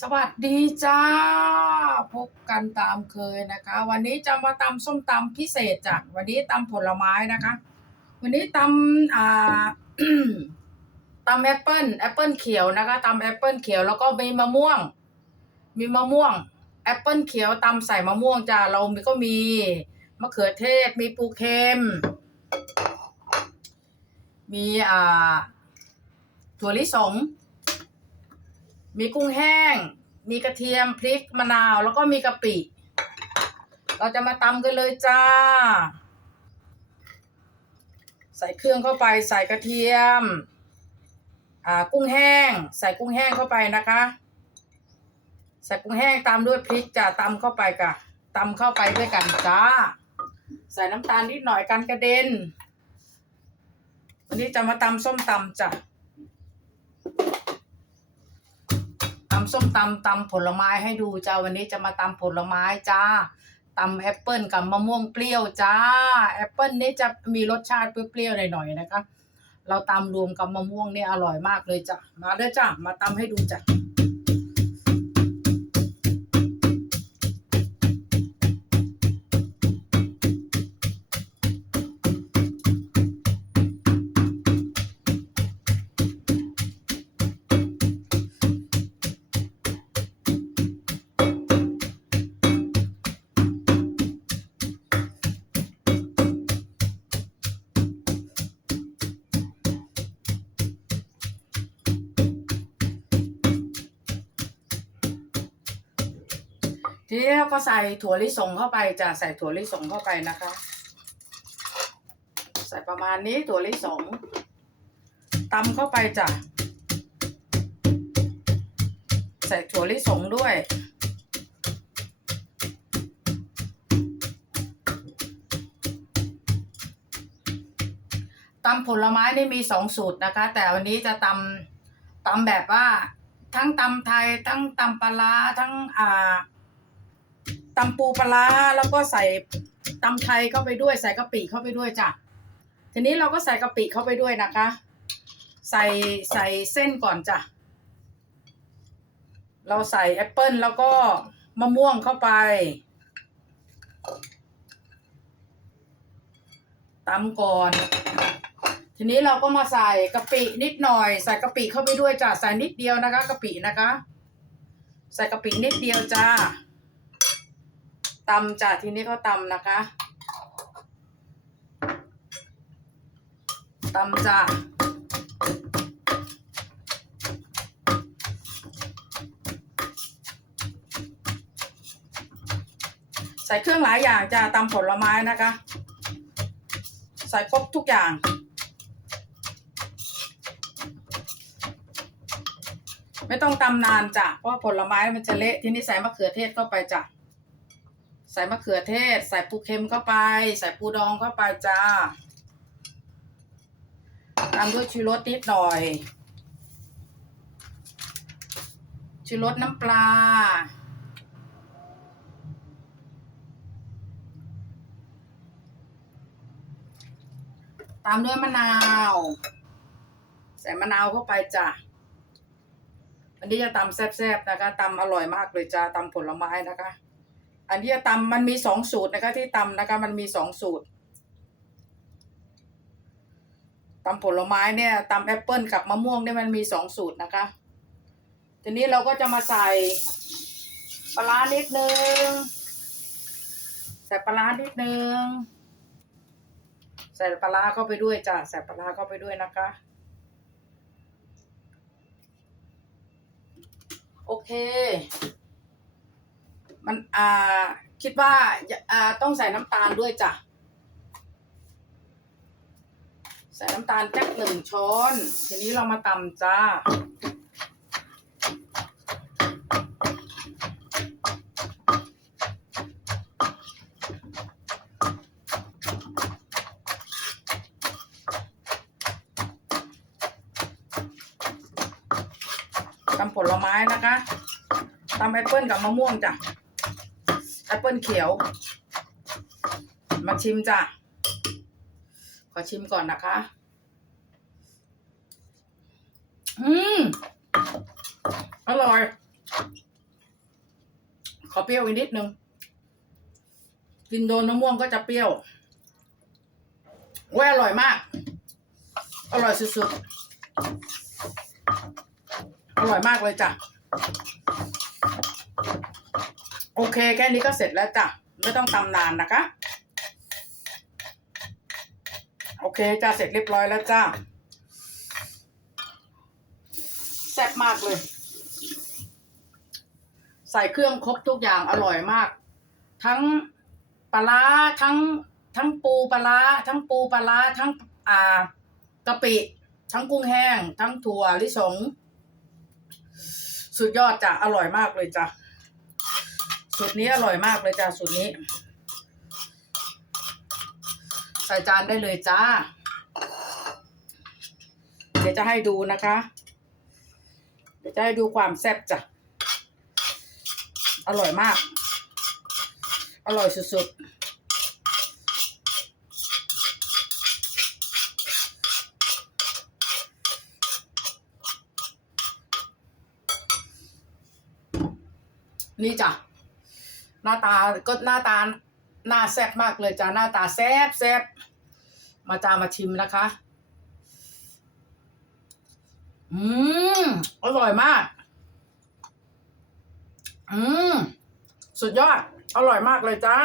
สวัสดีจ้า พบกันตามเคยนะคะ วันนี้จะมาตำส้มตำพิเศษจ้ะวันนี้ตำผลไม้นะคะ วันนี้ตำอ่าตำแอปเปิลแอปเปิลเขียวนะคะตำแอปเปิลเขียวแล้วก็มีมะม่วง มีมะม่วงแอปเปิลเขียวตำใส่มะม่วงจ้าเรามีก็มีมะเขือเทศมีปูเค็ม มีอ่าถั่วลิสง มีกุ้งแห้ง มีกระเทียมพริกมะนาว แล้วก็มีกะปิ เราจะมาตำกันเลยจ้า ใส่เครื่องเข้าไปใส่กระเทียม อ่ากุ้งแห้ง ใส่กุ้งแห้งเข้าไปนะคะ ใส่กุ้งแห้งตามด้วยพริกจ้าตำเข้าไปกะตำเข้าไปด้วยกันจ้า ใส่น้ำตาลนิดหน่อยกันกระเด็นวันนี้จะมาตำส้มตำจ้ะำส้มตำตำผลไม้ให้ดูจ้าวันนี้จะมาตำผลไม้จ้าตำแอปเปิลกับมะม่วงเปรี้ยวจ้าแอปเปิลนี่จะมีรสชาติเปรี้ยวๆหน่อยๆนะคะ เราตำรวมกับมะม่วงนี่อร่อยมากเลยจ้ะมาเด้อจ้ามาตำให้ดูจ้ะ ทีนี้เราก็ใส่ถั่วลิสงเข้าไปจะใส่ถั่วลิสงเข้าไปนะคะ ใส่ประมาณนี้ถั่วลิสงตำเข้าไปจ้ะใส่ถั่วลิสงด้วยตำผลไม้นี่มีสองสูตรนะคะ แต่วันนี้จะตำตำแบบว่า ทั้งตำไทย ทั้งตำปลาร้าทั้งอ่า ตำปูปลาแล้วก็ใส่ตำไทยเข้าไปด้วยใส่กะปิเข้าไปด้วยจ้ะทีนี้เราก็ใส่กะปิเข้าไปด้วยนะคะ ใส่ใส่เส้นก่อนจ้ะเราใส่แอปเปิลแล้วก็มะม่วงเข้าไปตำก่อน ทีนี้เราก็มาใส่กะปินิดหน่อย ใส่กะปิเข้าไปด้วยจ้ะใส่นิดเดียวนะคะกะปินะคะ ใส่กะปินิดเดียวจ้า ตำจ้ะทีนี้ก็ตำนะคะตำจ้ะใส่เครื่องหลายอย่างจ้ะตำผลไม้นะคะ ใส่ครบทุกอย่างไม่ต้องตำนานจ้ะเพราะผลไม้มันจะเละทีนี้ใส่มะเขือเทศเข้าไปจ้ะ ใส่มะเขือเทศ ใส่ปูเค็มเข้าไป ใส่ปูดองเข้าไปจ้าตามด้วยชูรสนิดหน่อยชูรสน้ำปลา ตามด้วยมะนาว ใส่มะนาวเข้าไปจ้ะอันนี้จะตำแซ่บๆนะคะตำอร่อยมากเลยจ้าตำผลไม้นะคะ อันนี้จะตำมันมีสองสูตรนะคะที่ตำนะคะมันมีสองสูตรตำผลไม้เนี่ยตำแอปเปิลกับมะม่วงเนี่ยมันมีสองสูตรนะคะ ทีนี้เราก็จะมาใส่ปลาร้านิดนึง ใส่ปลาร้านิดนึงใส่ปลาร้าเข้าไปด้วยจ้ะใส่ปลาร้าเข้าไปด้วยนะคะ โอเค มันอ่าคิดว่าอ่าต้องใส่น้ำตาลด้วยจ้ะ ใส่น้ำตาลแค่หนึ่งช้อน ทีนี้เรามาตำจ้าตำผลไม้นะคะตำแอปเปิลกับมะม่วงจ้ะ แอปเปิลเขียว มาชิมจ้ะ ขอชิมก่อนนะคะ อืม อร่อย ขอเปรี้ยวอีกนิดนึง กินโดนมะม่วงก็จะเปรี้ยวโอ้อร่อยมาก อร่อยสุดๆ อร่อยมากเลยจ้ะ โอเค แค่นี้ก็เสร็จแล้วจ้ะ ไม่ต้องตำนานนะคะ โอเคจ้ะเสร็จเรียบร้อยแล้วจ้าแซ่บมากเลย ใส่เครื่องครบทุกอย่างอร่อยมาก ทั้งปลาทั้งทั้งปูปลาทั้งปูปลาร้าทั้งอ่ากะปิ ทั้งกุ้งแห้ง ทั้งถั่วลิสง สุดยอดจ้ะ อร่อยมากเลยจ้ะ สูตรนี้อร่อยมากเลยจ้ะสูตรนี้ ใส่จานได้เลยจ้า เดี๋ยวจะให้ดูนะคะ เดี๋ยวจะให้ดูความแซ่บจ้ะ อร่อยมาก อร่อยสุดๆนี่จ้ะ หน้าตาก็หน้าตาหน้าแซ่บมากเลยจ้าหน้าตาแซ่บแซ่บมาจ้ามาชิมนะคะ อืมอร่อยมาก อืมสุดยอด อร่อยมากเลยจ้า